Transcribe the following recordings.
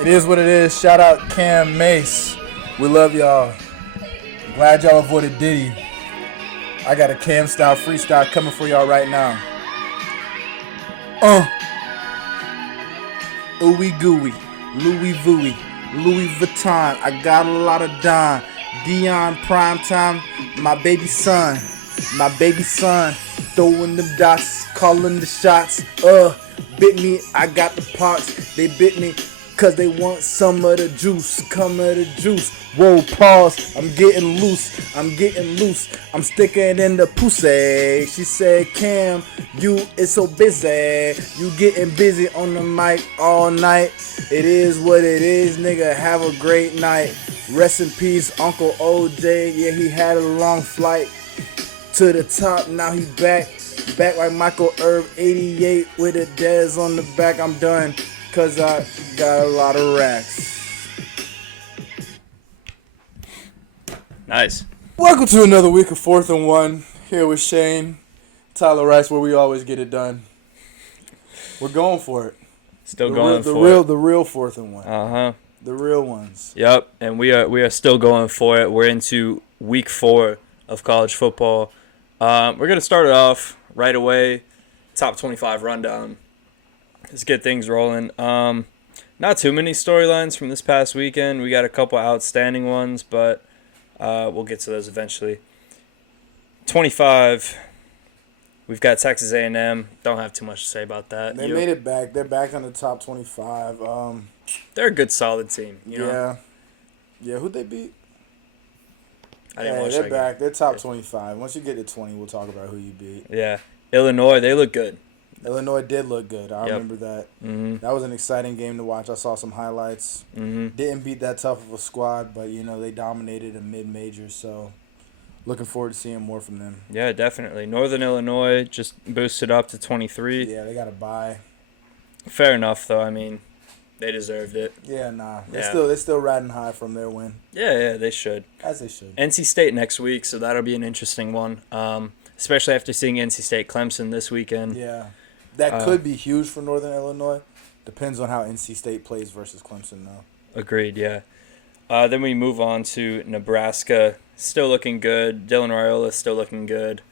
It is what it is. Shout out Cam Mace. We love y'all. Glad y'all avoided Diddy. I got a Cam style freestyle coming for y'all right now. Ooey gooey, Louis Vuitton, Louis Vuitton. I got a lot of Don. Dion Primetime, my baby son. Throwing the dots, calling the shots. Bit me, I got the parts. They bit me, cause they want some of the juice. Come of the juice. Whoa, pause. I'm getting loose. I'm sticking in the pussy. She said, Cam, you is so busy. You getting busy on the mic all night. It is what it is, nigga. Have a great night. Rest in peace, Uncle OJ. Yeah, he had a long flight to the top. Now he back like Michael Irv, 88 with a Dez on the back. I'm done, cause I got a lot of racks. Nice. Welcome to another week of 4th and 1. Here with Shane, Tyler Rice, where we always get it done. We're going for it. Still the going real, for it. The real 4th and 1. Uh-huh. The real ones. Yep, and we are still going for it. We're into week 4 of college football. We're going to start it off right away. Top 25 rundown. Let's get things rolling. Not too many storylines from this past weekend. We got a couple outstanding ones, but we'll get to those eventually. 25, we've got Texas A&M. Don't have too much to say about that. They made it back. They're back on the top 25. They're a good, solid team. You know? Yeah, who'd they beat? I didn't watch they're that back. game. They're top 25. Once you get to 20, we'll talk about who you beat. Yeah. Illinois, they look good. Illinois did look good. I remember that. Mm-hmm. That was an exciting game to watch. I saw some highlights. Mm-hmm. Didn't beat that tough of a squad, but, they dominated a mid-major, so looking forward to seeing more from them. Yeah, definitely. Northern Illinois just boosted up to 23. Yeah, they got a bye. Fair enough, though. I mean, they deserved it. Yeah, They're still riding high from their win. Yeah, they should. As they should. NC State next week, so that'll be an interesting one, especially after seeing NC State Clemson this weekend. Yeah. That could be huge for Northern Illinois. Depends on how NC State plays versus Clemson, though. Agreed, yeah. Then we move on to Nebraska. Still looking good. Dylan Raiola still looking good.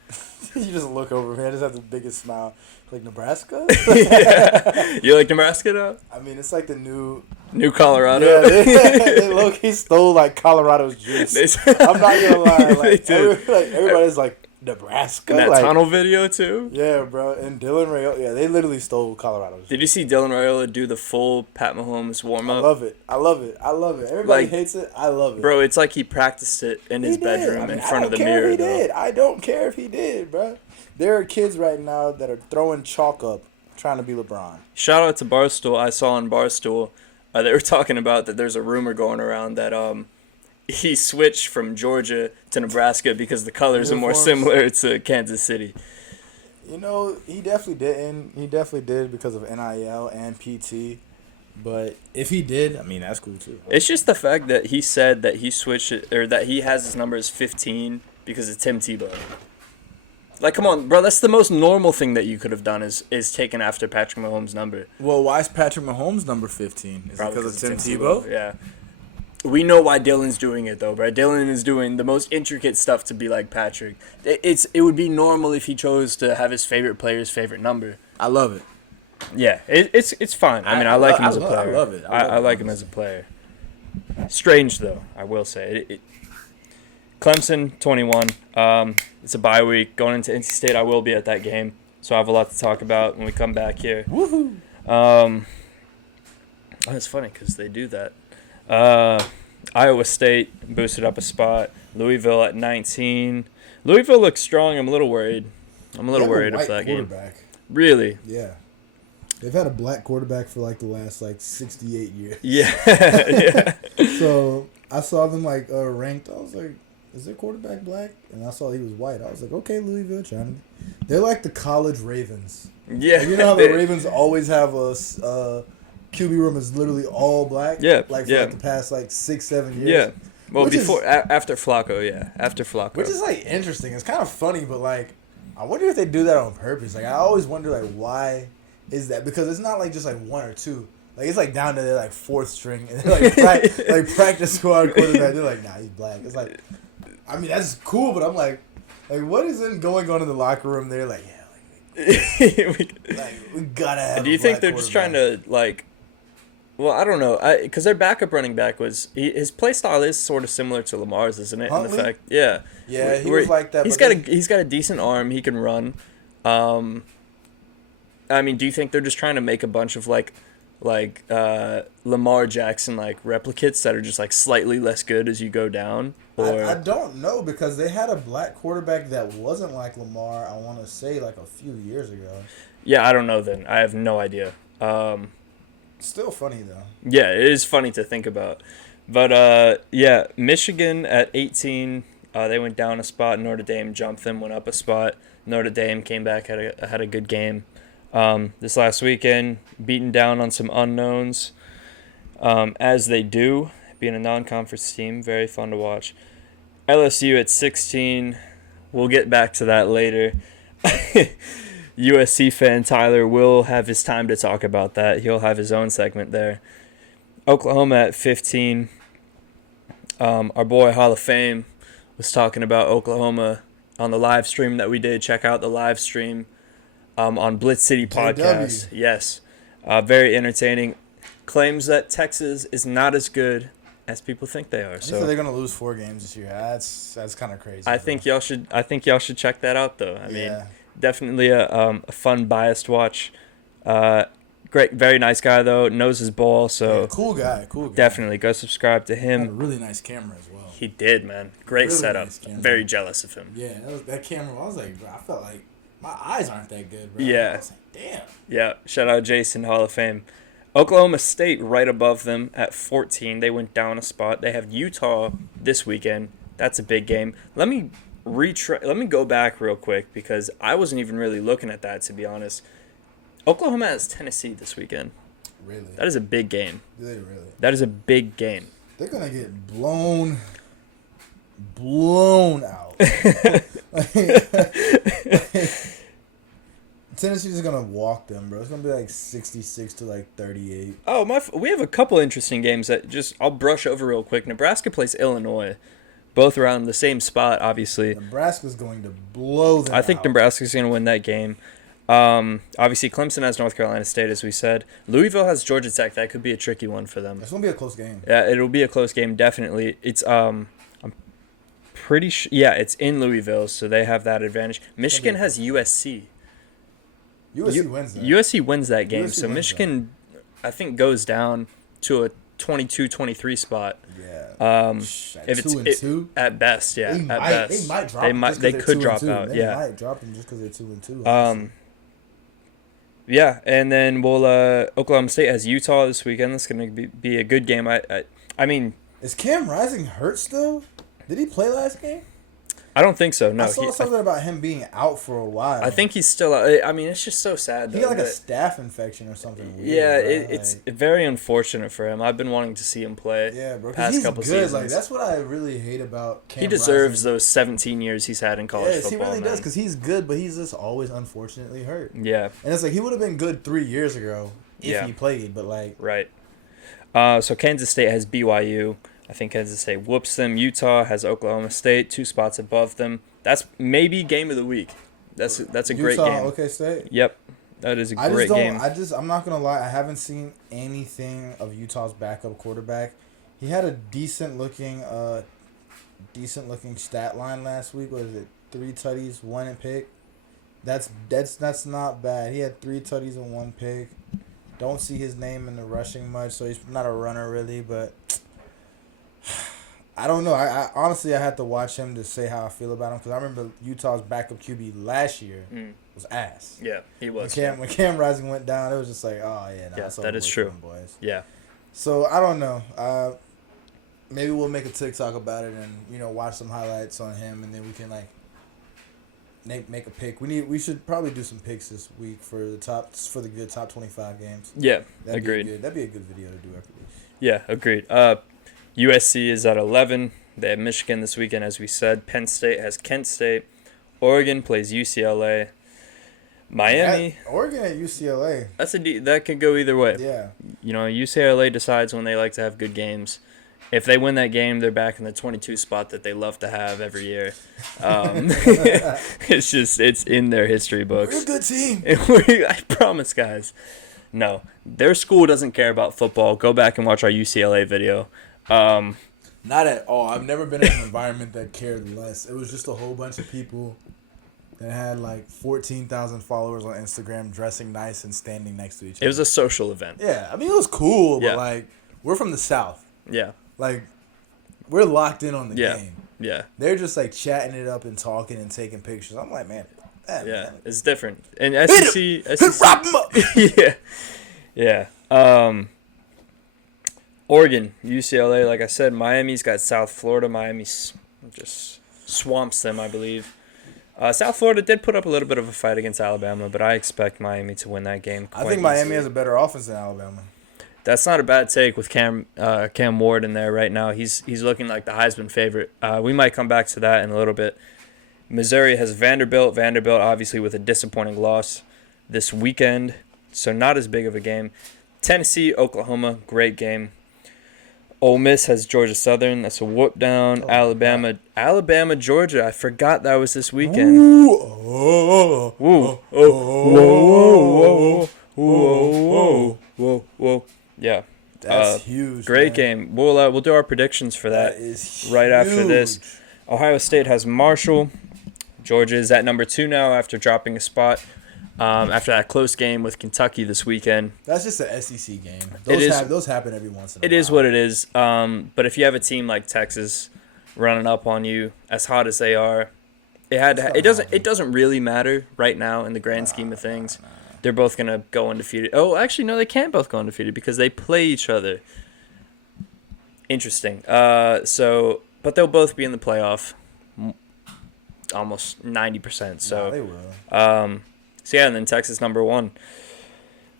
You just look over me. I just have the biggest smile. Like, Nebraska? Yeah. You like Nebraska, though? I mean, it's like the new Colorado. Yeah, they low-key stole, like, Colorado's juice. I'm not going to lie. Like, everybody's like, Nebraska? And that like, tunnel video, too? Yeah, bro. And Dylan Raiola, they literally stole Colorado's juice. Did you see Dylan Raiola do the full Pat Mahomes warm-up? I love it. Everybody hates it. I love it. Bro, it's like he practiced it in his bedroom in front of the mirror, though. I don't care if he did, bro. There are kids right now that are throwing chalk up trying to be LeBron. Shout out to Barstool. I saw on Barstool, they were talking about that there's a rumor going around that he switched from Georgia to Nebraska because the colors are more similar to Kansas City. He definitely didn't. He definitely did because of NIL and PT. But if he did, I mean, that's cool too. It's just the fact that he said that he switched it, or that he has his number as 15 because of Tim Tebow. Like, come on, bro, that's the most normal thing that you could have done is taken after Patrick Mahomes' number. Well, why is Patrick Mahomes number 15? Is Probably it because of Tim Tebow? Yeah. We know why Dylan's doing it, though, bro. Dylan is doing the most intricate stuff to be like Patrick. It would be normal if he chose to have his favorite player's favorite number. I love it. Yeah, it's fine. I mean, I like him as a player. I love it. I like him as a player. Strange, though, I will say. Clemson, 21. It's a bye week. Going into NC State, I will be at that game. So I have a lot to talk about when we come back here. Woohoo! It's funny because they do that. Iowa State boosted up a spot. Louisville at 19. Louisville looks strong. I'm a little worried. Worried for that game. Really? Yeah. They've had a black quarterback for like the last 68 years. Yeah. Yeah. So I saw them ranked. I was like, is their quarterback black? And I saw he was white. I was like, okay, Louisville trying to. They're like the college Ravens. Yeah. Like, you know how the Ravens always have a QB room is literally all black? Yeah. For the past 6-7 years. Yeah. Well, after Flacco, yeah. After Flacco. Which is interesting. It's kind of funny, but I wonder if they do that on purpose. I always wonder why is that? Because it's not just one or two. Like it's like down to their like fourth string, and they're like like practice squad quarterback. They're like, nah, he's black. It's like, I mean that's cool, but I'm like what is going on in the locker room? They're like, yeah, we gotta have. Do you think they're just trying to like? Well, I don't know, because their backup running back his play style is sort of similar to Lamar's, isn't it? Huntley? In the fact, yeah, he was like that. He's got a decent arm. He can run. I mean, do you think they're just trying to make a bunch of like Lamar Jackson like replicates that are just like slightly less good as you go down? Or I don't know, because they had a black quarterback that wasn't like Lamar. I want to say like a few years ago. Yeah, I don't know. Then I have no idea. Still funny though. Yeah, it is funny to think about. But yeah, Michigan at 18, they went down a spot. Notre Dame jumped them, went up a spot. Notre Dame came back, had a good game. This last weekend, beaten down on some unknowns, as they do, being a non-conference team, very fun to watch. LSU at 16, we'll get back to that later. USC fan Tyler will have his time to talk about that. He'll have his own segment there. Oklahoma at 15. Our boy Hall of Fame was talking about Oklahoma on the live stream that we did. Check out the live stream on Blitz City Podcast. Yes. Very entertaining. Claims that Texas is not as good as people think they are. So they're gonna lose 4 games this year. That's kind of crazy. I think y'all should check that out though. I mean, definitely a fun biased watch. Great, very nice guy though. Knows his ball. So yeah, cool guy. Definitely go subscribe to him. Had a really nice camera as well. He did, man. Great really setup. Nice very jealous of him. Yeah, that camera. I was like, bro, I felt like my eyes aren't that good, bro. Yeah. I was like, damn. Yeah. Shout out Jason, Hall of Fame. Oklahoma State right above them at 14. They went down a spot. They have Utah this weekend. That's a big game. Let me go back real quick because I wasn't even really looking at that, to be honest. Oklahoma has Tennessee this weekend. Really? That is a big game. Do they really? That is a big game. They're going to get blown out. Tennessee's going to walk them, bro. It's going to be like 66 to like 38. Oh, we have a couple interesting games that I'll brush over real quick. Nebraska plays Illinois. Both around the same spot, obviously. Nebraska's going to blow them I think out. Nebraska's going to win that game. Obviously, Clemson has North Carolina State, as we said. Louisville has Georgia Tech. That could be a tricky one for them. It's going to be a close game. Yeah, it'll be a close game, definitely. It's I'm pretty sure. Yeah, it's in Louisville, so they have that advantage. Michigan has USC. USC wins that. USC wins that game, USC so Michigan, I think, goes down to a 22-23 spot. Yeah. If it's 2 at best, yeah. They might drop them. They could drop out. They might drop them just because they're 2-2. Honestly. Yeah, and then Oklahoma State has Utah this weekend. That's going to be a good game. I mean, is Cam Rising hurt still? Did he play last game? I don't think so. No, I saw something about him being out for a while. I think he's still out. I mean, it's just so sad. He got like a staph infection or something weird. Yeah, right? It's very unfortunate for him. I've been wanting to see him play. Yeah, bro. Past he's couple good. seasons. Like that's what I really hate about Cam. He deserves Rising. those 17 years he's had in college football. Yes, he really man. does because he's good, but he's just always unfortunately hurt. Yeah, and it's like he would have been good 3 years ago if he played, but like right. So Kansas State has BYU. I think Kansas State whoops them. Utah has Oklahoma State, 2 spots above them. That's maybe game of the week. That's a great game. OK State. Yep, that is a great game. I'm not gonna lie. I haven't seen anything of Utah's backup quarterback. He had a decent looking stat line last week. What is it? 3 tutties, 1 pick. That's not bad. He had 3 tutties and 1 pick. Don't see his name in the rushing much, so he's not a runner really, but. I don't know. I honestly, I had to watch him to say how I feel about him because I remember Utah's backup QB last year was ass. Yeah, he was. When Cam Rising went down, it was just like, oh yeah, that is true. Boys. Yeah. So I don't know. Maybe we'll make a TikTok about it and watch some highlights on him, and then we can like make a pick. We should probably do some picks this week for the good top 25 games. Yeah, agreed. That'd be a good video to do every week. Yeah, agreed. USC is at 11. They have Michigan this weekend, as we said. Penn State has Kent State. Oregon plays UCLA. Miami. Oregon at UCLA. That could go either way. Yeah. UCLA decides when they like to have good games. If they win that game, they're back in the 22 spot that they love to have every year. It's in their history books. We're a good team. I promise, guys. No, their school doesn't care about football. Go back and watch our UCLA video. Not at all. I've never been in an environment that cared less. It was just a whole bunch of people that had like 14,000 followers on Instagram dressing nice and standing next to each other. It was a social event. Yeah, I mean, it was cool, but Yeah. like, we're from the South. Yeah. Like, we're locked in on the Yeah. game. Yeah. They're just like chatting it up and talking and taking pictures. I'm like, man. Man. It's different. And Hit SEC, him! Wrap him up! yeah. Oregon, UCLA, like I said, Miami's got South Florida. Miami just swamps them, I believe. South Florida did put up a little bit of a fight against Alabama, but I expect Miami to win that game. I think Miami has a better offense than Alabama. That's not a bad take with Cam Ward in there right now. He's looking like the Heisman favorite. We might come back to that in a little bit. Missouri has Vanderbilt. Vanderbilt obviously with a disappointing loss this weekend, so not as big of a game. Tennessee, Oklahoma, great game. Ole Miss has Georgia Southern. That's a whoop down. Alabama, Georgia. I forgot that was this weekend. Whoa. Yeah. That's huge. Great man. game. We'll do our predictions for that is right after huge. this. Ohio State has Marshall. Georgia is at number 2 now after dropping a spot. After that close game with Kentucky this weekend. That's just an SEC game. Those happen every once in a while. It is what it is. But if you have a team like Texas running up on you, as hot as they are, it doesn't really matter right now in the grand scheme of things. They're both gonna go undefeated. Oh, actually, no, they can't both go undefeated because they play each other. Interesting. But they'll both be in the playoff, almost 90%. So they will. And then Texas number 1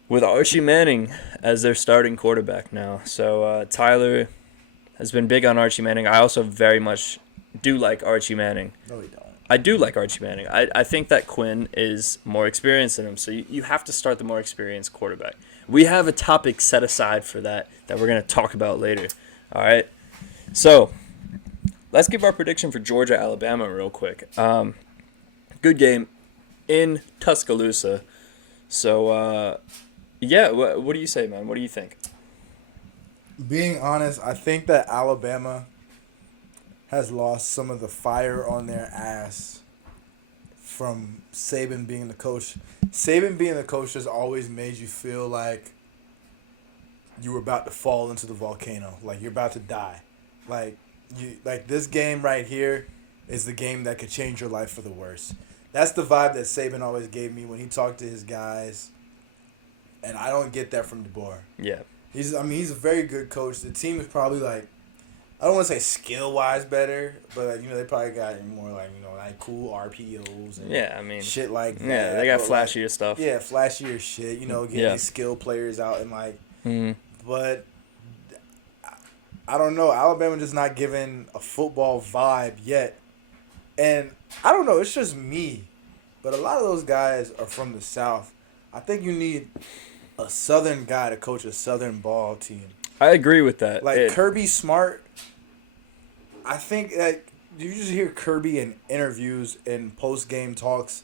with Archie Manning as their starting quarterback now. So Tyler has been big on Archie Manning. I also very much do like Archie Manning. No, we don't. I do like Archie Manning. I think that Quinn is more experienced than him, so you have to start the more experienced quarterback. We have a topic set aside for that we're going to talk about later. All right? So, let's give our prediction for Georgia-Alabama real quick. Good game in Tuscaloosa. So, what do you say, man? What do you think? Being honest, I think that Alabama has lost some of the fire on their ass from Saban being the coach. Saban being the coach has always made you feel like you were about to fall into the volcano, like you're about to die. Like this game right here is the game that could change your life for the worse. That's the vibe that Saban always gave me when he talked to his guys, and I don't get that from DeBoer. Yeah. He's a very good coach. The team is probably like, I don't want to say skill-wise better, but they probably got more like cool RPOs and shit like that. Yeah, they got flashier stuff. Yeah, flashier shit. Getting these skill players out and but I don't know. Alabama just not giving a football vibe yet, and I don't know. It's just me, but a lot of those guys are from the South. I think you need a Southern guy to coach a Southern ball team. I agree with that. Kirby Smart. I think that you just hear Kirby in interviews and post-game talks.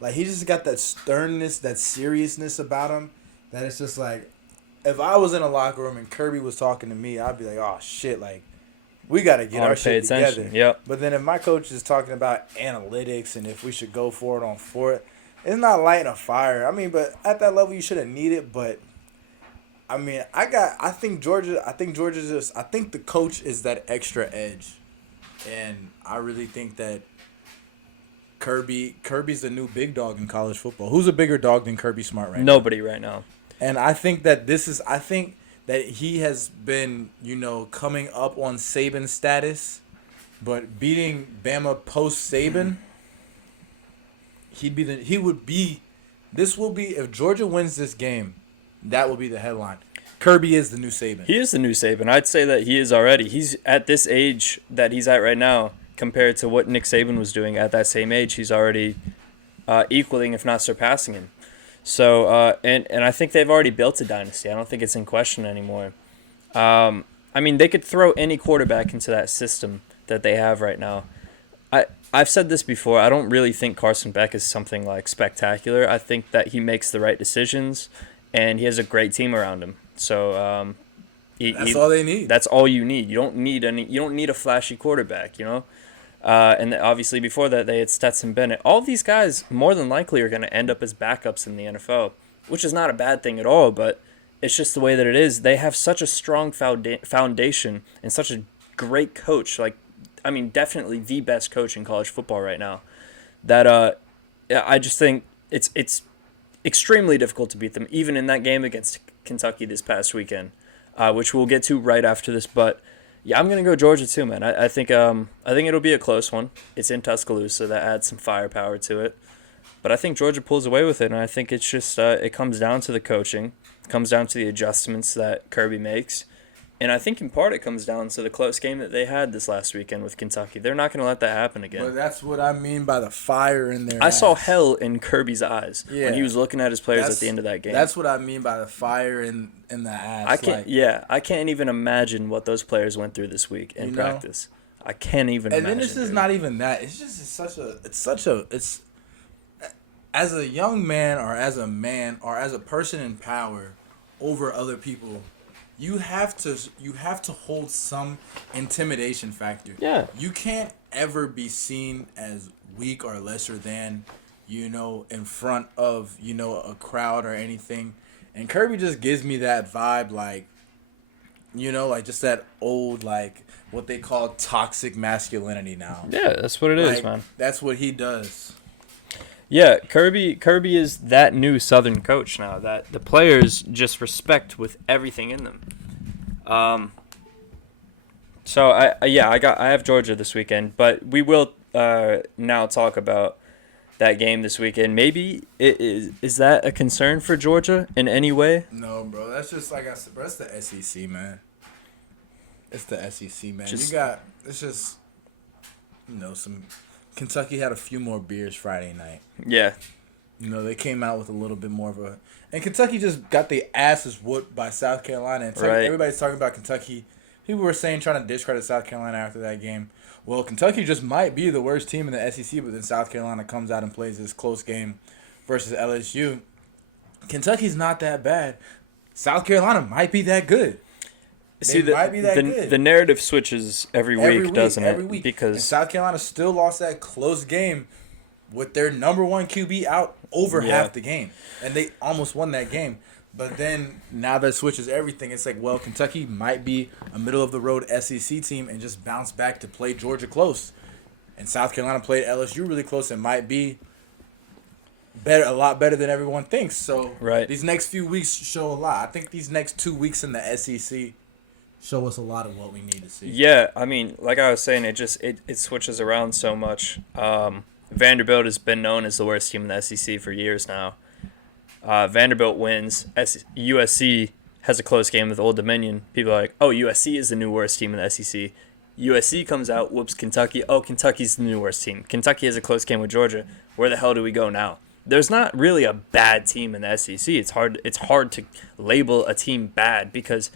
Like, he just got that sternness, that seriousness about him, that it's just like, if I was in a locker room and Kirby was talking to me, I'd be like, oh, shit, like, we got to get our shit together. Yep. But then if my coach is talking about analytics and if we should go for it on fourth, it's not lighting a fire. I mean, but at that level, you shouldn't need it, but I mean, I think the coach is that extra edge. And I really think that Kirby's the new big dog in college football. Who's a bigger dog than Kirby Smart right now? Nobody right now. And I think that that he has been, coming up on Saban status, but beating Bama post Saban, if Georgia wins this game, that will be the headline. Kirby is the new Saban. He is the new Saban. I'd say that he is already. He's at this age that he's at right now, compared to what Nick Saban was doing at that same age. He's already equaling, if not surpassing him. So and I think they've already built a dynasty. I don't think it's in question anymore. I mean, they could throw any quarterback into that system that they have right now. I've said this before. I don't really think Carson Beck is something like spectacular. I think that he makes the right decisions, and he has a great team around him. So that's all they need. That's all you need. You don't need a flashy quarterback, you know. And obviously before that they had Stetson Bennett. All these guys more than likely are going to end up as backups in the NFL, which is not a bad thing at all. But it's just the way that it is. They have such a strong foundation and such a great coach. Like, I mean, definitely the best coach in college football right now. That I just think it's extremely difficult to beat them, even in that game against Kentucky this past weekend, which we'll get to right after this. But yeah, I'm gonna go Georgia too, man. I think it'll be a close one. It's in Tuscaloosa, that adds some firepower to it. But I think Georgia pulls away with it, and I think it's just it comes down to the coaching, it comes down to the adjustments that Kirby makes. And I think in part it comes down to the close game that they had this last weekend with Kentucky. They're not going to let that happen again. But that's what I mean by the fire in their I eyes. saw hell in Kirby's eyes when he was looking at his players at the end of that game. That's what I mean by the fire in the ass. I can't even imagine what those players went through this week in practice. I can't even imagine. And then it's just not even that. It's as a young man or as a person in power over other people, you have to hold some intimidation factor. Yeah. You can't ever be seen as weak or lesser than, in front of, a crowd or anything. And Kirby just gives me that vibe, like, like just that old, like, what they call toxic masculinity now. Yeah, that's what it is, man. That's what he does. Yeah, Kirby is that new Southern coach now that the players just respect with everything in them. So I have Georgia this weekend, but we will now talk about that game this weekend. Maybe is that a concern for Georgia in any way? No, bro. That's just like I said, bro. That's the SEC, man. It's the SEC, man. Some. Kentucky had a few more beers Friday night. Yeah. They came out with a little bit more of a... And Kentucky just got their asses whooped by South Carolina. And everybody's talking about Kentucky. People were trying to discredit South Carolina after that game. Well, Kentucky just might be the worst team in the SEC, but then South Carolina comes out and plays this close game versus LSU. Kentucky's not that bad. South Carolina might be that good. The narrative switches every week, doesn't it? Every week. And South Carolina still lost that close game with their number one QB out over half the game. And they almost won that game. But then now that switches everything. It's like, well, Kentucky might be a middle-of-the-road SEC team and just bounce back to play Georgia close. And South Carolina played LSU really close and might be a lot better than everyone thinks. So these next few weeks show a lot. I think these next 2 weeks in the SEC show us a lot of what we need to see. Yeah, I mean, like I was saying, it switches around so much. Vanderbilt has been known as the worst team in the SEC for years now. Vanderbilt wins. USC has a close game with Old Dominion. People are like, oh, USC is the new worst team in the SEC. USC comes out, whoops Kentucky. Oh, Kentucky's the new worst team. Kentucky has a close game with Georgia. Where the hell do we go now? There's not really a bad team in the SEC. It's hard to label a team bad because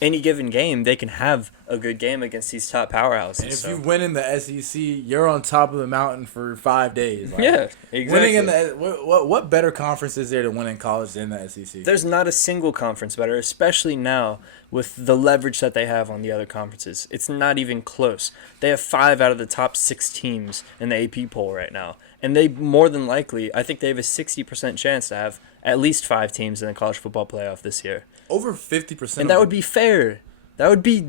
any given game, they can have a good game against these top powerhouses. And if you win in the SEC, you're on top of the mountain for 5 days. Like, yeah, exactly. Winning in the what better conference is there to win in college than the SEC? There's not a single conference better, especially now with the leverage that they have on the other conferences. It's not even close. They have 5 out of the top 6 teams in the AP poll right now. And they more than likely, I think they have a 60% chance to have at least 5 teams in the college football playoff this year. Over 50%. And that would be fair. That would be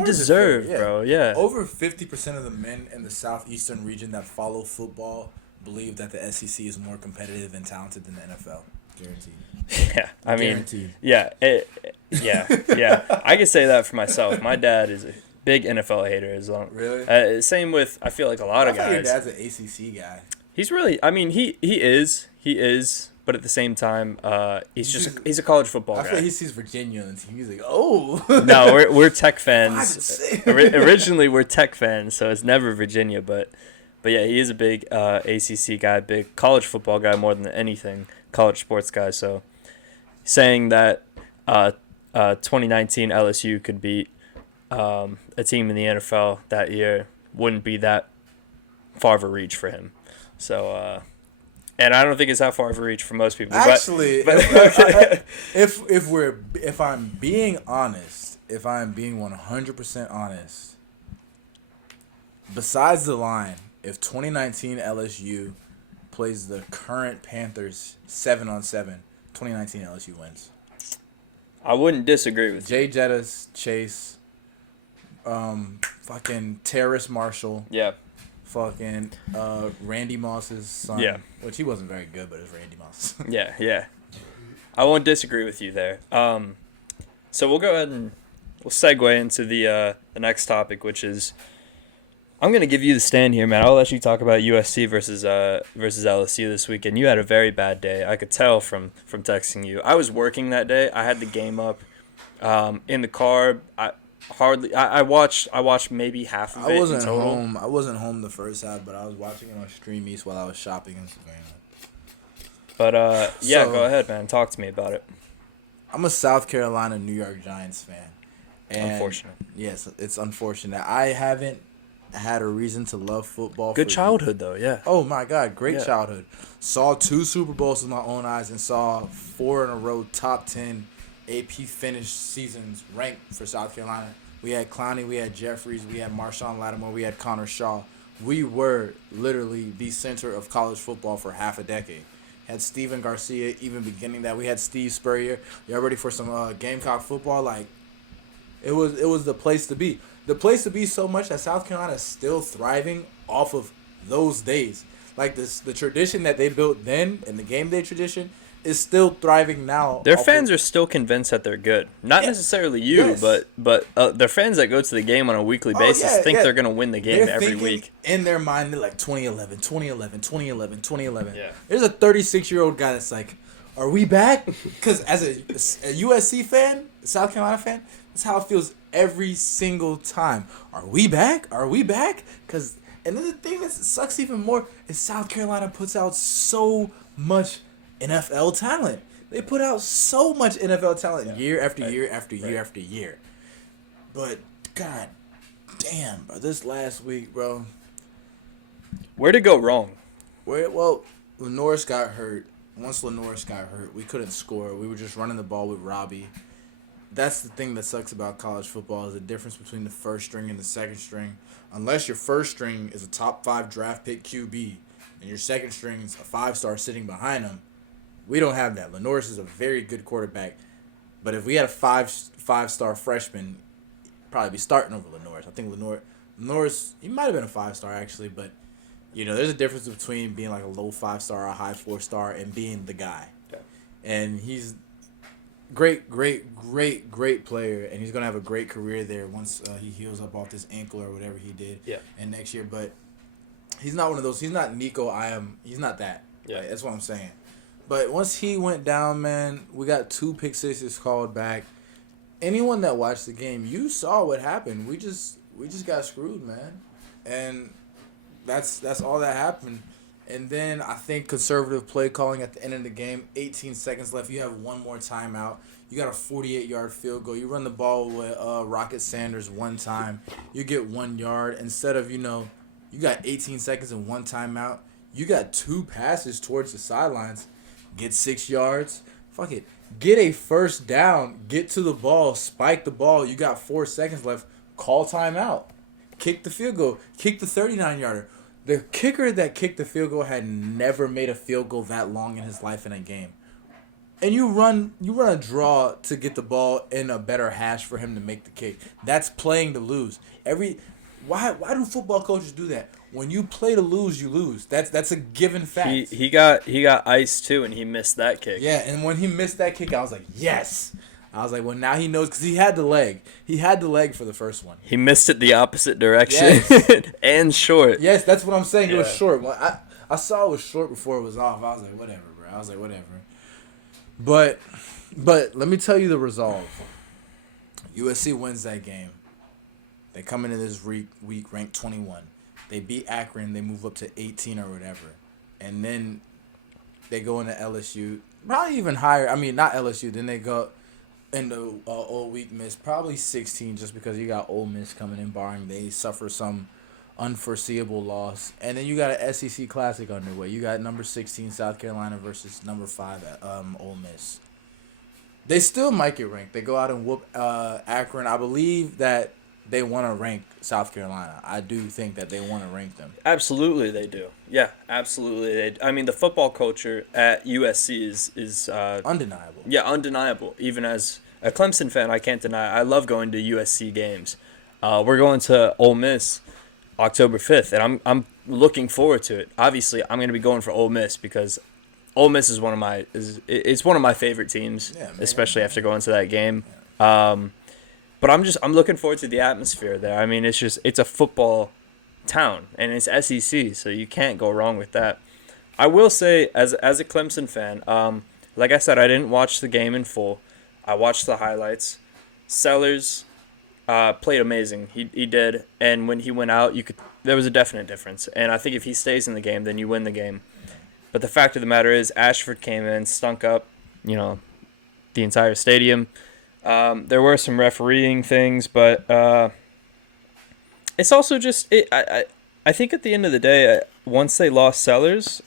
deserved, bro. Yeah. Over 50% of the men in the southeastern region that follow football believe that the SEC is more competitive and talented than the NFL. Guaranteed. Yeah, I mean, guaranteed. Yeah, yeah. I can say that for myself. My dad is a big NFL hater. Really? Same with, I feel like a lot of guys. Your dad's an ACC guy. He's really, I mean, he is. But at the same time, he's a college football guy. I feel like he sees Virginia and he's like, oh. No, we're Tech fans. Originally, we're Tech fans, so it's never Virginia. But yeah, he is a big ACC guy, big college football guy more than anything. college sports guy. So saying that 2019 LSU could beat a team in the NFL that year wouldn't be that far of a reach for him. So, and I don't think it's that far of a reach for most people. Actually, if I'm being honest, if I'm being 100% honest, besides the line, if 2019 LSU plays the current Panthers 7-on-7, 2019 LSU wins. I wouldn't disagree with Jay Jettis, Chase, fucking Terrace Marshall. Yeah. Fucking Randy Moss's son. Yeah. Which he wasn't very good, but it's Randy Moss. Yeah. I won't disagree with you there. So we'll go ahead and we'll segue into the next topic, which is I'm gonna give you the stand here, man. I'll let you talk about USC versus LSU this weekend. You had a very bad day. I could tell from texting you. I was working that day. I had the game up in the car. I watched maybe half of it. I wasn't home the first half, but I was watching it on Stream East while I was shopping in Savannah. But go ahead, man. Talk to me about it. I'm a South Carolina New York Giants fan. And unfortunate. Yes, it's unfortunate. I haven't had a reason to love football. Good childhood, though, yeah. Oh, my God. Great childhood. Saw 2 Super Bowls with my own eyes and saw 4 in a row top 10 AP finish seasons ranked for South Carolina. We had Clowney, we had Jeffries, we had Marshawn Lattimore, we had Connor Shaw. We were literally the center of college football for half a decade. Had Steven Garcia even beginning that. We had Steve Spurrier. Y'all ready for some Gamecock football? Like, it was the place to be. The place to be so much that South Carolina is still thriving off of those days. Like the tradition that they built then and the game day tradition is still thriving now. Their fans are still convinced that they're good. Not necessarily you, but their fans that go to the game on a weekly basis think they're going to win the game every week. In their mind, they're like 2011, 2011, 2011, 2011. Yeah. There's a 36-year-old guy that's like, are we back? Because as a USC fan, South Carolina fan, that's how it feels every single time. Are we back? Are we back? And then the thing that sucks even more is South Carolina puts out so much NFL talent. They put out so much NFL talent year after year after year after year. But God damn, bro, this last week, bro. Where'd it go wrong? Lenoris got hurt. Once Lenoris got hurt, we couldn't score. We were just running the ball with Robbie. That's the thing that sucks about college football is the difference between the first string and the second string. Unless your first string is a top 5 draft pick QB and your second string is a 5-star sitting behind him, we don't have that. Lenoris is a very good quarterback. But if we had a five-star freshman, he'd probably be starting over Lenoris. I think Lenoris, he might have been a 5-star actually, but there's a difference between being like a low 5-star or a high 4-star and being the guy. Yeah. And he's great player, and he's gonna have a great career there once he heals up off this ankle or whatever he did. Yeah. And next year, but he's not one of those. He's not Nico. He's not that. Yeah. Right? That's what I'm saying. But once he went down, man, we got 2 pick sixes called back. Anyone that watched the game, you saw what happened. We just got screwed, man. And that's all that happened. And then I think conservative play calling at the end of the game, 18 seconds left. You have one more timeout. You got a 48-yard field goal. You run the ball with Rocket Sanders one time. You get 1 yard. Instead of, you got 18 seconds and 1 timeout. You got 2 passes towards the sidelines. Get 6 yards. Fuck it. Get a first down. Get to the ball. Spike the ball. You got 4 seconds left. Call timeout. Kick the field goal. Kick the 39-yarder. The kicker that kicked the field goal had never made a field goal that long in his life in a game. And you run a draw to get the ball in a better hash for him to make the kick. That's playing to lose. Why do football coaches do that? When you play to lose, you lose. That's a given fact. He got iced too, and he missed that kick. Yeah, and when he missed that kick, I was like, yes. I was like, well, now he knows because he had the leg. He had the leg for the first one. He missed it the opposite direction and short. Yes, that's what I'm saying. It was short. Well, I saw it was short before it was off. I was like, whatever, bro. But let me tell you the resolve. USC wins that game. They come into this week ranked 21. They beat Akron. They move up to 18 or whatever. And then they go into LSU. Probably even higher. I mean, not LSU. Then they go into Ole Week Miss. Probably 16, just because you got Ole Miss coming in, barring they suffer some unforeseeable loss. And then you got an SEC Classic underway. You got number 16 South Carolina versus number 5 Ole Miss. They still might get ranked. They go out and whoop Akron. I believe that they want to rank South Carolina. I do think that they want to rank them. Absolutely, they do. Yeah, absolutely. I mean, the football culture at USC is Undeniable. yeah, undeniable. Even as a Clemson fan, I can't deny. I love going to USC games. We're going to Ole Miss October 5th, and I'm looking forward to it. Obviously, I'm going to be going for Ole Miss because Ole Miss is one of my favorite teams, especially after going to that game. But I'm looking forward to the atmosphere there. I mean, it's a football town, and it's SEC, so you can't go wrong with that. I will say, as a Clemson fan, like I said, I didn't watch the game in full. I watched the highlights. Sellers played amazing. He did, and when he went out, there was a definite difference. And I think if he stays in the game, then you win the game. But the fact of the matter is, Ashford came in, stunk up, the entire stadium. There were some refereeing things, but it's also just I think at the end of the day, once they lost Sellers,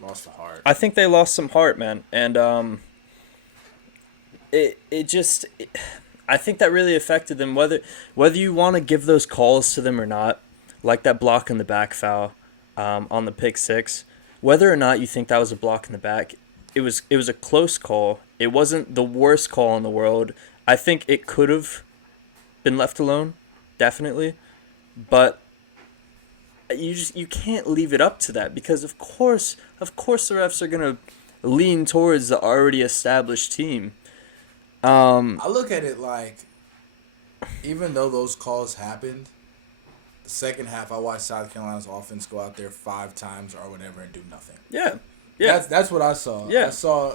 Lost the heart. I think they lost some heart, man, and I think that really affected them. Whether you want to give those calls to them or not, like that block in the back foul on the pick six, whether or not you think that was a block in the back, it was a close call. It wasn't the worst call in the world. I think it could have been left alone, definitely, but you can't leave it up to that because of course the refs are gonna lean towards the already established team. I look at it like, even though those calls happened, the second half I watched South Carolina's offense go out there 5 times or whatever and do nothing. Yeah. That's what I saw. Yeah. I saw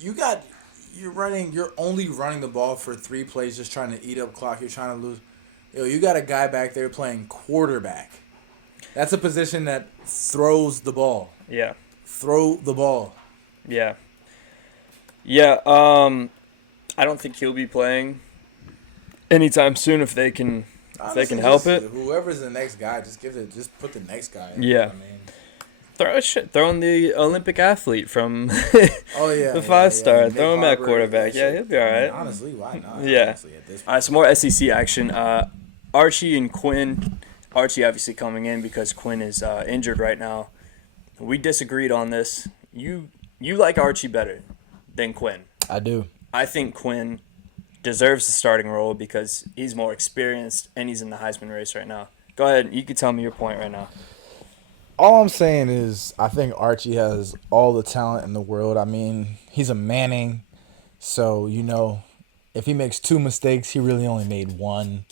you're only running the ball for 3 plays, just trying to eat up clock. You're trying to lose. You got a guy back there playing quarterback. That's a position that throws the ball. Yeah. Throw the ball. Yeah. Yeah. I don't think he'll be playing anytime soon if they can help it. Whoever's the next guy, just put the next guy in. Yeah. I mean, Throw in the Olympic athlete from the 5-star. Throw him at quarterback. Yeah, he'll be all right. Honestly, why not? Yeah. Honestly, at this point. All right, some more SEC action. Archie and Quinn. Archie obviously coming in because Quinn is injured right now. We disagreed on this. You like Archie better than Quinn. I do. I think Quinn deserves the starting role because he's more experienced and he's in the Heisman race right now. Go ahead. You can tell me your point right now. All I'm saying is I think Archie has all the talent in the world. I mean, he's a Manning. So, if he makes 2 mistakes, he really only made 1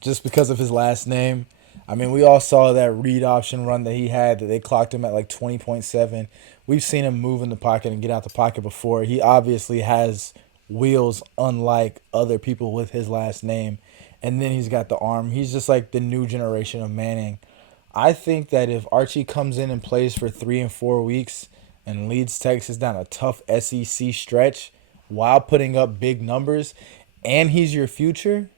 just because of his last name. I mean, we all saw that read option run that he had that they clocked him at like 20.7. We've seen him move in the pocket and get out the pocket before. He obviously has wheels unlike other people with his last name. And then he's got the arm. He's just like the new generation of Manning. I think that if Archie comes in and plays for 3 and 4 weeks and leads Texas down a tough SEC stretch while putting up big numbers, and he's your future,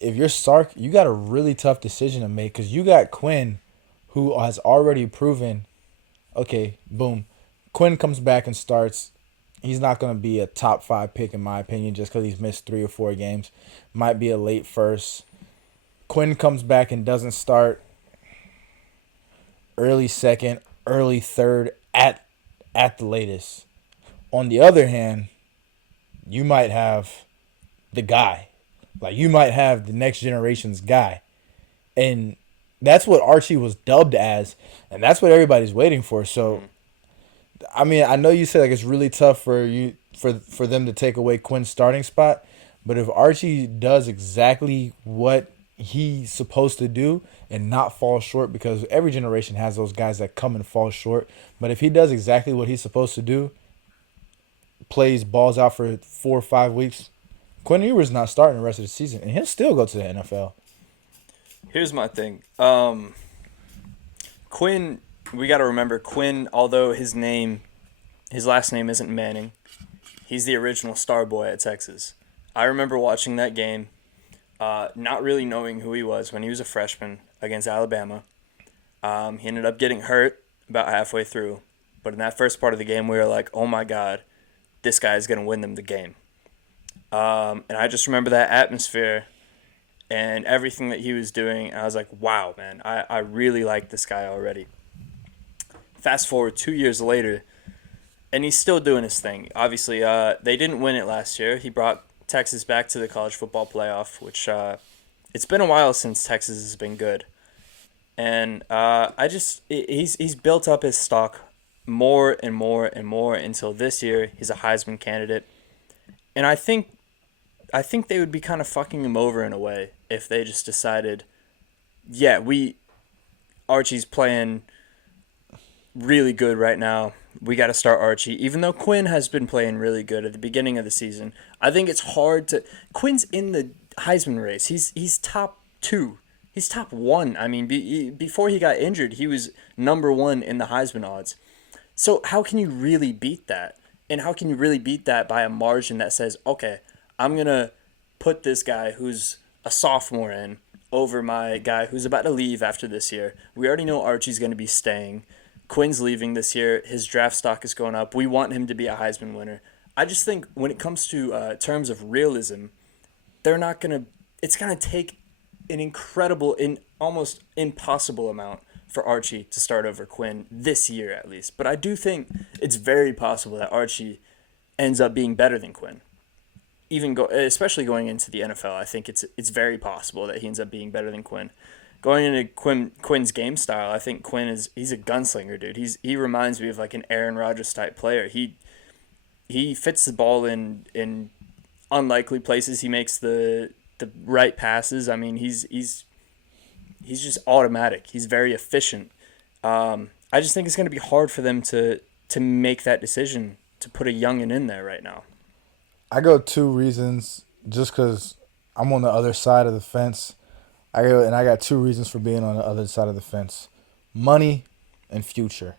if you're Sark, you got a really tough decision to make because you got Quinn, who has already proven, okay, boom, Quinn comes back and starts. He's not going to be a top 5 pick in my opinion just because he's missed 3 or 4 games. Might be a late first. Quinn comes back and doesn't start. Early second, early third at the latest. On the other hand, you might have the guy. Like, you might have the next generation's guy. And that's what Archie was dubbed as, and that's what everybody's waiting for. So, I mean, I know you said like it's really tough for them to take away Quinn's starting spot, but if Archie does exactly what he's supposed to do and not fall short, because every generation has those guys that come and fall short, but if he does exactly what he's supposed to do, plays balls out for 4 or 5 weeks, Quinn Ewers not starting the rest of the season, and he'll still go to the NFL. Here's my thing. Quinn, we got to remember, Quinn, although his name His last name isn't Manning. He's the original star boy at Texas. I remember watching that game, not really knowing who he was when he was a freshman against Alabama. He ended up getting hurt about halfway through. But in that first part of the game, we were like, oh my God, this guy is going to win them the game. And I just remember that atmosphere and everything that he was doing. And I was like, wow, man, I really like this guy already. Fast forward 2 years later, and he's still doing his thing. Obviously, they didn't win it last year. He brought Texas back to the college football playoff, which it's been a while since Texas has been good. And he's built up his stock more and more and more until this year he's a Heisman candidate. And I think they would be kind of fucking him over in a way if they just decided, yeah, Archie's playing really good right now. We got to start Archie. Even though Quinn has been playing really good at the beginning of the season, I think it's hard to... Quinn's in the Heisman race. He's top 2. He's top 1. I mean, before he got injured, he was number 1 in the Heisman odds. So how can you really beat that? And how can you really beat that by a margin that says, okay, I'm going to put this guy who's a sophomore in over my guy who's about to leave after this year. We already know Archie's going to be staying. Quinn's leaving this year. His draft stock is going up. We want him to be a Heisman winner. I just think when it comes to terms of realism, they're not going to... It's going to take an incredible, almost impossible amount for Archie to start over Quinn this year at least. But I do think it's very possible that Archie ends up being better than Quinn. Especially going into the NFL, I think it's very possible that he ends up being better than Quinn. Going into Quinn's game style, I think he's a gunslinger, dude. He reminds me of like an Aaron Rodgers type player. He fits the ball in unlikely places. He makes the right passes. I mean, he's just automatic. He's very efficient. I just think it's going to be hard for them to make that decision to put a youngin in there right now. I go 2 reasons just because I'm on the other side of the fence. I got 2 reasons for being on the other side of the fence. Money and future.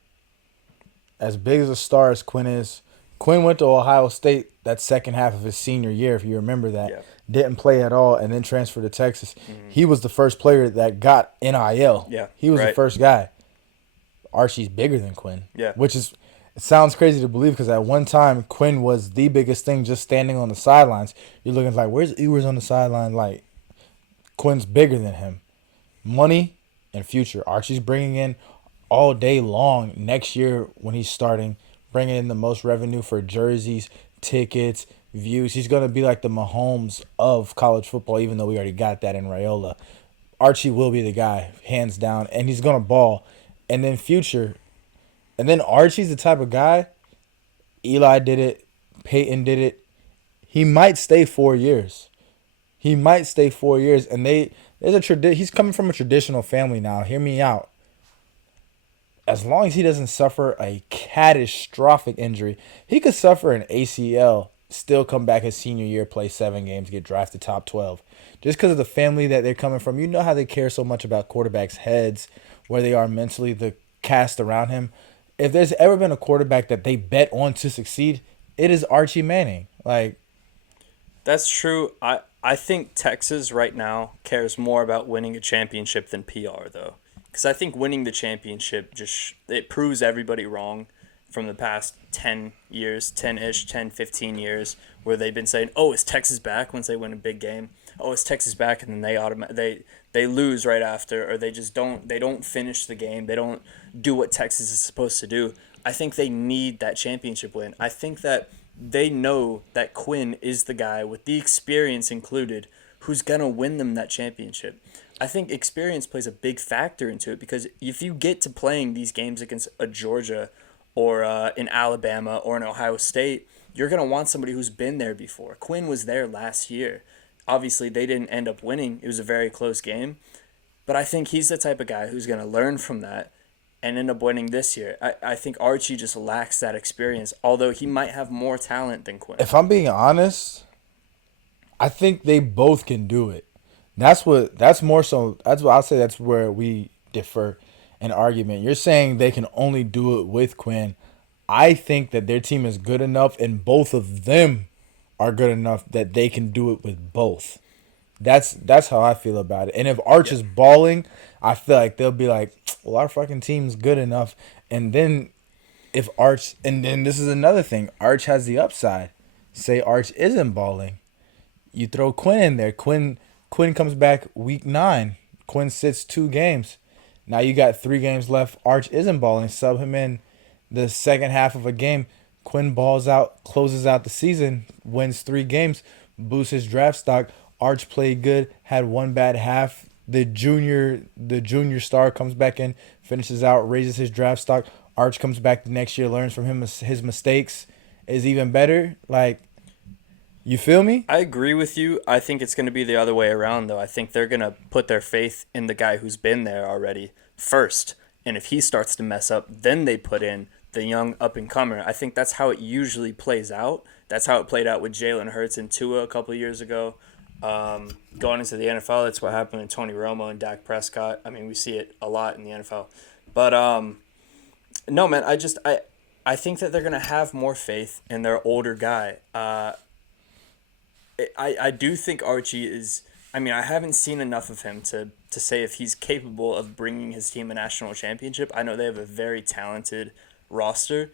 As big as a star as Quinn is, Quinn went to Ohio State that second half of his senior year, if you remember that. Yeah. Didn't play at all and then transferred to Texas. Mm-hmm. He was the first player that got NIL. Yeah, he was the first guy. Archie's bigger than Quinn. Yeah. It sounds crazy to believe because at one time, Quinn was the biggest thing just standing on the sidelines. You're looking like, where's Ewers on the sideline? Like, Quinn's bigger than him. Money and future. Archie's bringing in all day long next year when he's starting, bringing in the most revenue for jerseys, tickets, views. He's going to be like the Mahomes of college football, even though we already got that in Raiola. Archie will be the guy, hands down, and he's going to ball. And then future. And then Archie's the type of guy, Eli did it, Peyton did it. He might stay 4 years. And he's coming from a traditional family now. Hear me out. As long as he doesn't suffer a catastrophic injury, he could suffer an ACL, still come back his senior year, play 7 games, get drafted top 12. Just because of the family that they're coming from. You know how they care so much about quarterbacks' heads, where they are mentally, the cast around him. If there's ever been a quarterback that they bet on to succeed, it is Archie Manning. Like, that's true. I think Texas right now cares more about winning a championship than PR, though. Because I think winning the championship it proves everybody wrong from the past 10 years, 15 years, where they've been saying, oh, is Texas back once they win a big game? Oh, is Texas back? And then they lose right after, or they don't finish the game. They don't do what Texas is supposed to do. I think they need that championship win. I think that they know that Quinn is the guy with the experience included who's going to win them that championship. I think experience plays a big factor into it because if you get to playing these games against a Georgia or in Alabama or in Ohio State, you're going to want somebody who's been there before. Quinn was there last year. Obviously, they didn't end up winning. It was a very close game. But I think he's the type of guy who's going to learn from that and end up winning this year. I think Archie just lacks that experience, although he might have more talent than Quinn. If I'm being honest, I think they both can do it. That's what I'll say that's where we differ in argument. You're saying they can only do it with Quinn. I think that their team is good enough, and both of them are good enough that they can do it with both. That's how I feel about it. And if Arch is balling, I feel like they'll be like, well, our fucking team's good enough. And then if Arch, and then this is another thing, Arch has the upside. Say Arch isn't balling, you throw Quinn in there. Quinn comes back week 9. Quinn sits 2 games. Now you got 3 games left. Arch isn't balling. Sub him in the second half of a game. Quinn balls out, closes out the season, wins 3 games, boosts his draft stock. Arch played good, had 1 bad half. The junior star comes back in, finishes out, raises his draft stock. Arch comes back the next year, learns from his mistakes, is even better. Like, you feel me? I agree with you. I think it's going to be the other way around, though. I think they're going to put their faith in the guy who's been there already first. And if he starts to mess up, then they put in the young up-and-comer. I think that's how it usually plays out. That's how it played out with Jalen Hurts and Tua a couple of years ago. Going into the NFL, that's what happened with Tony Romo and Dak Prescott. I mean, we see it a lot in the NFL. But, no, man, I think that they're going to have more faith in their older guy. I do think Archie is... I mean, I haven't seen enough of him to say if he's capable of bringing his team a national championship. I know they have a very talented roster,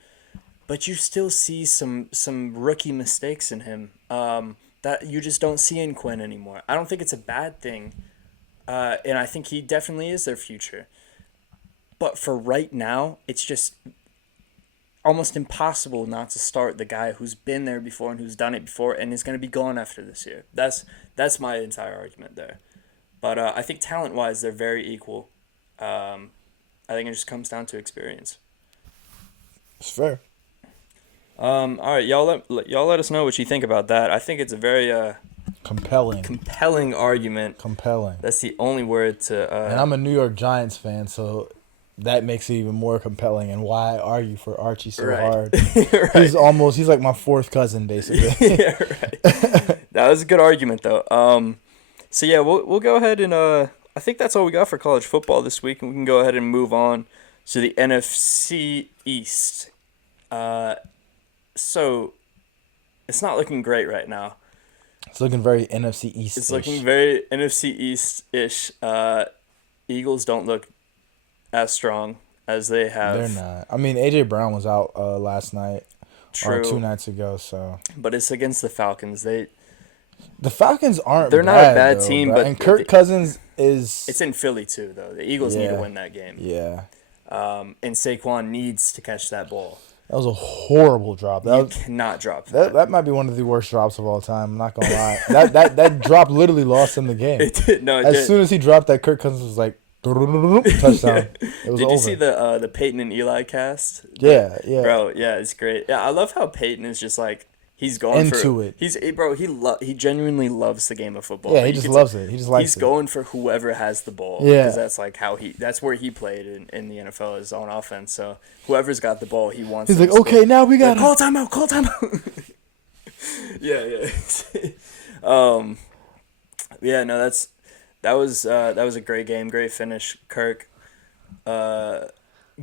but you still see some rookie mistakes in him that you just don't see in Quinn anymore. I don't think it's a bad thing, and I think he definitely is their future. But for right now, it's just almost impossible not to start the guy who's been there before and who's done it before and is going to be gone after this year. That's my entire argument there. But I think talent-wise, they're very equal. I think it just comes down to experience. It's fair. All right, y'all let us know what you think about that. I think it's a very compelling argument. Compelling. That's the only word to. And I'm a New York Giants fan, so that makes it even more compelling. And why argue for Archie so hard? Right. He's like my 4th cousin, basically. Yeah, right. That was a good argument, though. So yeah, we'll go ahead and I think that's all we got for college football this week, and we can go ahead and move on to the NFC East. So it's not looking great right now. It's looking very NFC East. It's looking very NFC East-ish. Eagles don't look as strong as they have. They're not. I mean, AJ Brown was out last night. True. Or 2 nights ago. So. But it's against the Falcons. The Falcons aren't. They're not a bad team, but and Kirk Cousins is. It's in Philly too, though. The Eagles need to win that game. Yeah. And Saquon needs to catch that ball. That was a horrible drop. You cannot drop that. That might be one of the worst drops of all time. I'm not gonna lie. that drop literally lost him the game. It did. No, it as did. Soon as he dropped that, Kirk Cousins was like touchdown. It was Did over. you see the Peyton and Eli cast? Yeah. Bro, yeah, it's great. Yeah, I love how Peyton is just like he's going into it. He genuinely loves the game of football. Yeah, he just loves it. He just likes it. He's going for whoever has the ball. Yeah, because that's like that's where he played in the NFL is on offense. So whoever's got the ball, he wants. He's like, okay, now we got call timeout. Call timeout. Yeah. Yeah. No, that was a great game, great finish. Kirk, got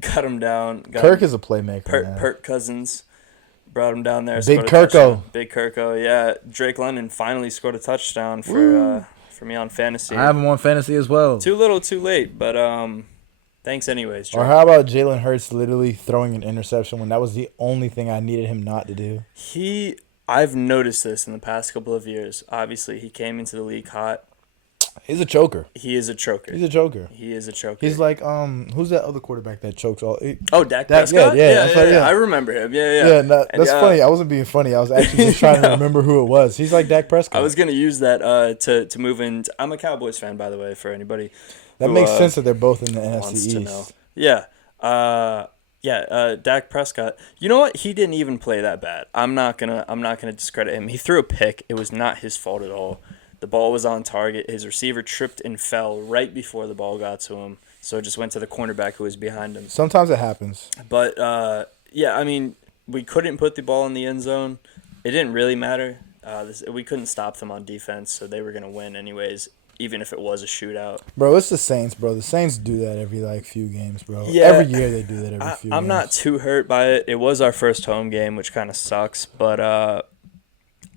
him down. Kirk is a playmaker. Kirk Cousins. Brought him down there. Big Kirko. Big Kirko, yeah. Drake London finally scored a touchdown for me on fantasy. I have him on fantasy as well. Too little, too late, but thanks anyways, Drake. Or how about Jalen Hurts literally throwing an interception when that was the only thing I needed him not to do? I've noticed this in the past couple of years. Obviously, he came into the league hot. He's a choker. He is a choker. He's a choker. He is a choker. He's like, who's that other quarterback that chokes all? Dak Prescott? Yeah. I remember him. Yeah. Yeah, that's funny. I wasn't being funny. I was actually just trying to remember who it was. He's like Dak Prescott. I was going to use that to move in. I'm a Cowboys fan, by the way, for anybody that makes sense that they're both in the NFC wants East. To know. Yeah. Dak Prescott. You know what? He didn't even play that bad. I'm not gonna discredit him. He threw a pick. It was not his fault at all. The ball was on target. His receiver tripped and fell right before the ball got to him. So it just went to the cornerback who was behind him. Sometimes it happens. But, yeah, I mean, we couldn't put the ball in the end zone. It didn't really matter. We couldn't stop them on defense, so they were going to win anyways. even if it was a shootout. Bro, it's the Saints, bro. The Saints do that every like few games, bro. Yeah, Every year they do that every few games. I'm not too hurt by it. It was our first home game, which kind of sucks, but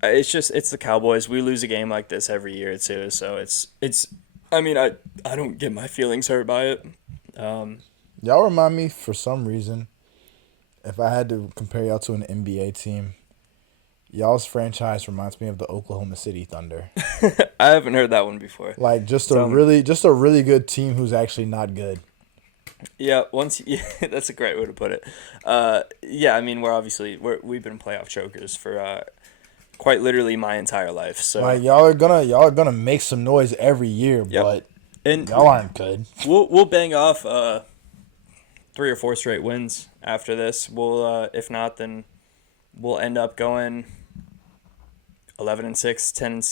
it's the Cowboys. We lose a game like this every year too, so it's. I mean, I don't get my feelings hurt by it. Y'all remind me, for some reason, if I had to compare y'all to an NBA team, y'all's franchise reminds me of the Oklahoma City Thunder. I haven't heard that one before. Like just a really good team who's actually not good. Yeah, that's a great way to put it. Yeah, I mean we've been playoff chokers for quite literally my entire life. So like y'all are gonna make some noise every year, but y'all aren't good. We'll bang off 3 or 4 straight wins after this. We'll if not, then we'll end up going 11-6, 10.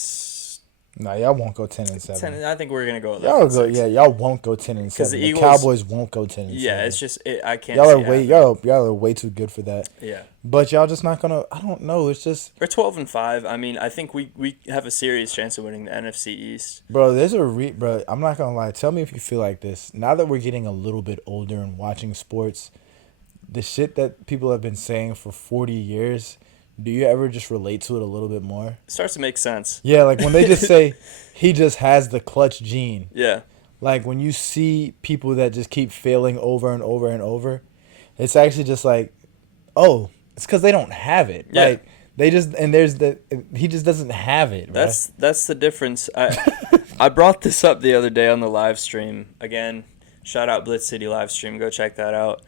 Nah, y'all won't go 10-7. 10, I think we're gonna go 11-6. Y'all won't go 10-7. The Eagles, Cowboys won't go 10-7. Yeah, it's just I can't. Y'all are way too good for that. Yeah, but y'all just not gonna. I don't know. It's just we're 12-5. I mean, I think we have a serious chance of winning the NFC East. Bro, bro. I'm not gonna lie. Tell me if you feel like this. Now that we're getting a little bit older and watching sports, the shit that people have been saying for 40 years. Do you ever just relate to it a little bit more? It starts to make sense. Yeah, like when they just say he just has the clutch gene. Yeah. Like when you see people that just keep failing over and over and over, it's actually just like, oh, it's because they don't have it. Yeah. Like he just doesn't have it. Right? That's the difference. I brought this up the other day on the live stream. Again, shout out Blitz City live stream. Go check that out.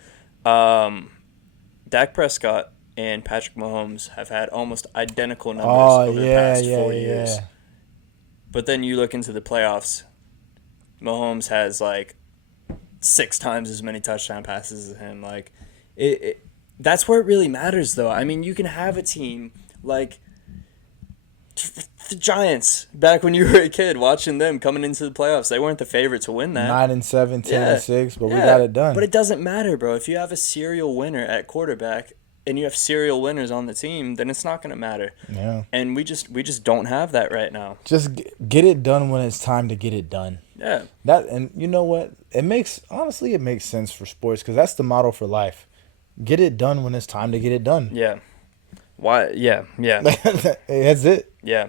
Dak Prescott and Patrick Mahomes have had almost identical numbers over the past 4 years. Yeah. But then you look into the playoffs, Mahomes has like 6 times as many touchdown passes as him. Like, that's where it really matters, though. I mean, you can have a team like the Giants back when you were a kid, watching them coming into the playoffs. They weren't the favorite to win that. 9-7, 10-6, but we got it done. But it doesn't matter, bro. If you have a serial winner at quarterback and you have serial winners on the team, then it's not going to matter. Yeah. And we just don't have that right now. Just get it done when it's time to get it done. Yeah. And you know what? It makes sense for sports because that's the motto for life. Get it done when it's time to get it done. Yeah. Why? Yeah. That's it. Yeah.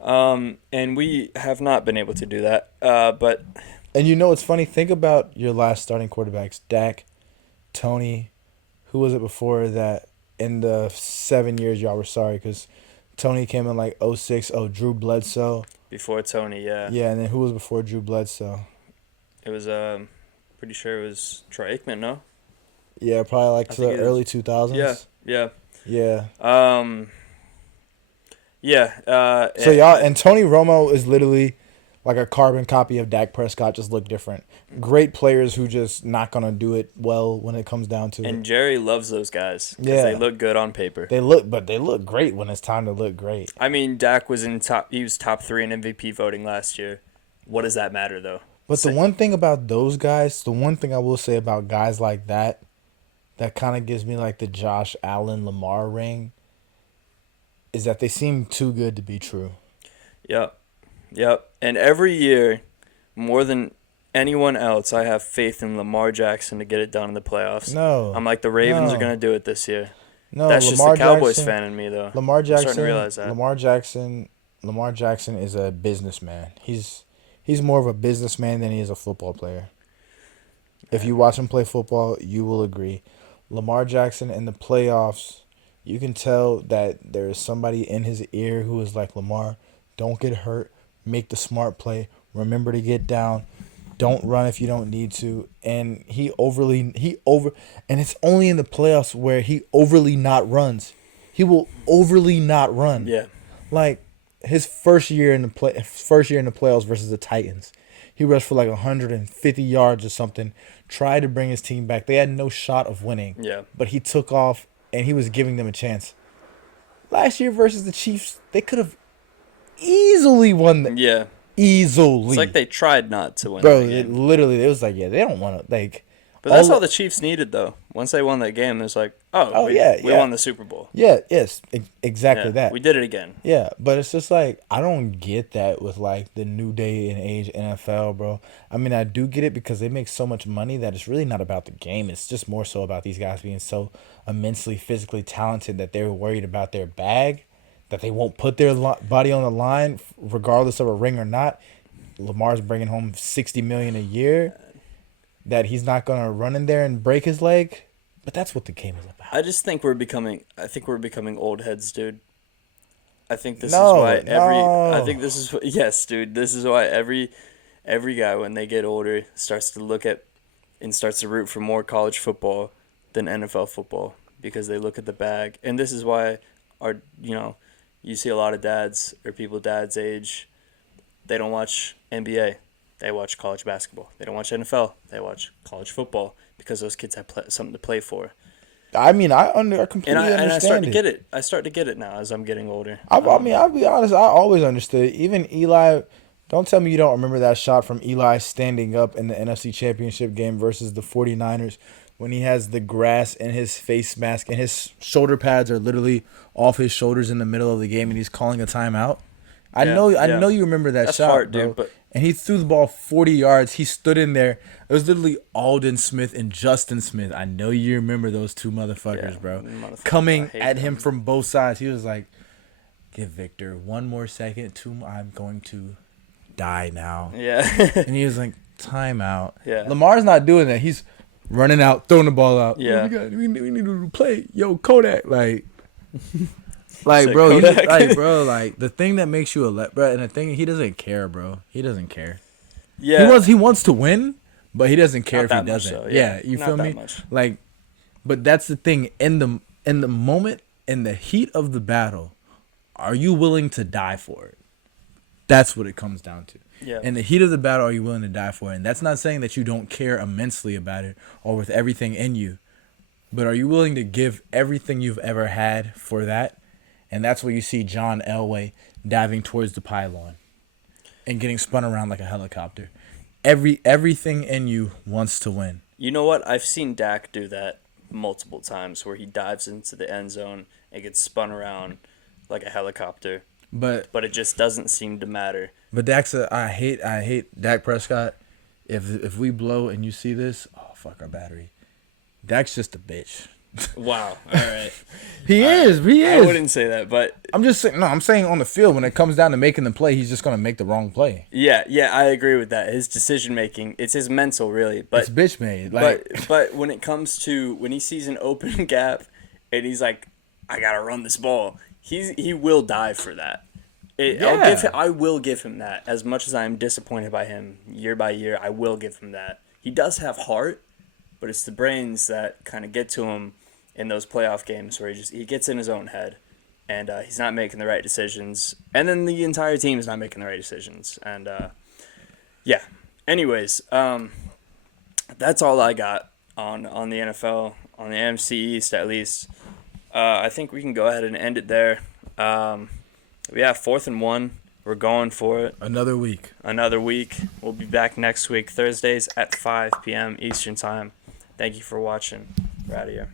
And we have not been able to do that. But. And you know what's funny? Think about your last starting quarterbacks: Dak, Tony. Who was it before that? In the 7 years y'all were sorry because Tony came in like 06. Oh, Drew Bledsoe. Before Tony, yeah. Yeah, and then who was before Drew Bledsoe? It was pretty sure it was Troy Aikman, no? Yeah, probably like to the early 2000s. Yeah. So y'all and Tony Romo is literally like a carbon copy of Dak Prescott, just look different. Great players who just not gonna do it well when it comes down to it. And Jerry loves those guys because they look good on paper. They look great when it's time to look great. I mean, Dak was he was top 3 in MVP voting last year. What does that matter though? But the one thing about those guys, the one thing I will say about guys like that kind of gives me like the Josh Allen Lamar ring, is that they seem too good to be true. Yep. And every year, more than anyone else, I have faith in Lamar Jackson to get it done in the playoffs. No. I'm like, the Ravens are going to do it this year. No, that's just the Cowboys fan in me, though. Lamar Jackson, I'm starting to realize that. Lamar Jackson is a businessman. He's more of a businessman than he is a football player. If you watch him play football, you will agree. Lamar Jackson in the playoffs, you can tell that there is somebody in his ear who is like, Lamar, don't get hurt. Make the smart play. Remember to get down. Don't run if you don't need to. And and it's only in the playoffs where he overly not runs. He will overly not run. Yeah. Like his first year in the playoffs versus the Titans. He rushed for like 150 yards or something. Tried to bring his team back. They had no shot of winning. Yeah. But he took off and he was giving them a chance. Last year versus the Chiefs, they could have easily won that. Yeah. Easily. It's like they tried not to win. Bro, it was like, yeah, they don't want to, like. But that's all the Chiefs needed, though. Once they won that game, it's like, we won the Super Bowl. Yeah, yes, exactly that. We did it again. Yeah, but it's just like I don't get that with like the new day and age NFL, bro. I mean, I do get it because they make so much money that it's really not about the game. It's just more so about these guys being so immensely physically talented that they're worried about their bag, that they won't put their body on the line regardless of a ring or not. Lamar's bringing home $60 million a year. That he's not gonna run in there and break his leg, but that's what the game is about. I just think we're becoming old heads, dude. I think this is why yes, dude. This is why every guy when they get older starts to look at and starts to root for more college football than NFL football because they look at the bag, and this is why you see a lot of dads or people dad's age, they don't watch NBA. They watch college basketball. They don't watch NFL. They watch college football because those kids have something to play for. I mean, I completely understand and I start to get it. I start to get it now as I'm getting older. I mean, I'll be honest. I always understood. Even Eli, don't tell me you don't remember that shot from Eli standing up in the NFC Championship game versus the 49ers when he has the grass in his face mask and his shoulder pads are literally off his shoulders in the middle of the game and he's calling a timeout. I know you remember that shot, hard, bro. dude, but and he threw the ball 40 yards. He stood in there. It was literally Alden Smith and Justin Smith. I know you remember those two motherfuckers, bro. Coming at him from both sides. He was like, give Victor 1 more second. 2 I'm going to die now. Yeah. And he was like, timeout. Yeah. Lamar's not doing that. He's running out, throwing the ball out. Yeah. We need to play. Yo, Kodak. Like, bro, the thing that makes you bro, and the thing, he doesn't care, bro. He doesn't care. Yeah. He wants to win, but he doesn't care if he doesn't. So, yeah, you feel me? Much. Like, but that's the thing. In the moment, in the heat of the battle, are you willing to die for it? That's what it comes down to. Yeah. In the heat of the battle, are you willing to die for it? And that's not saying that you don't care immensely about it or with everything in you, but are you willing to give everything you've ever had for that? And that's where you see John Elway diving towards the pylon and getting spun around like a helicopter. Everything in you wants to win. You know what? I've seen Dak do that multiple times where he dives into the end zone and gets spun around like a helicopter. But it just doesn't seem to matter. But I hate Dak Prescott. If we blow and you see this, oh fuck our battery. Dak's just a bitch. Wow. All right. He is. I wouldn't say that, but I'm just saying. No, I'm saying on the field when it comes down to making the play, he's just gonna make the wrong play. Yeah, I agree with that. His decision making, it's his mental, really. But it's bitch made. But when it comes to when he sees an open gap, and he's like, I gotta run this ball. He will die for that. I will give him that. As much as I am disappointed by him year by year, I will give him that. He does have heart, but it's the brains that kind of get to him in those playoff games where he gets in his own head, and he's not making the right decisions, and then the entire team is not making the right decisions, and yeah. Anyways, that's all I got on the NFL, on the NFC East at least. I think we can go ahead and end it there. Yeah, 4th and 1. We're going for it. Another week. We'll be back next week, Thursdays at 5 p.m. Eastern Time. Thank you for watching. We're out of here.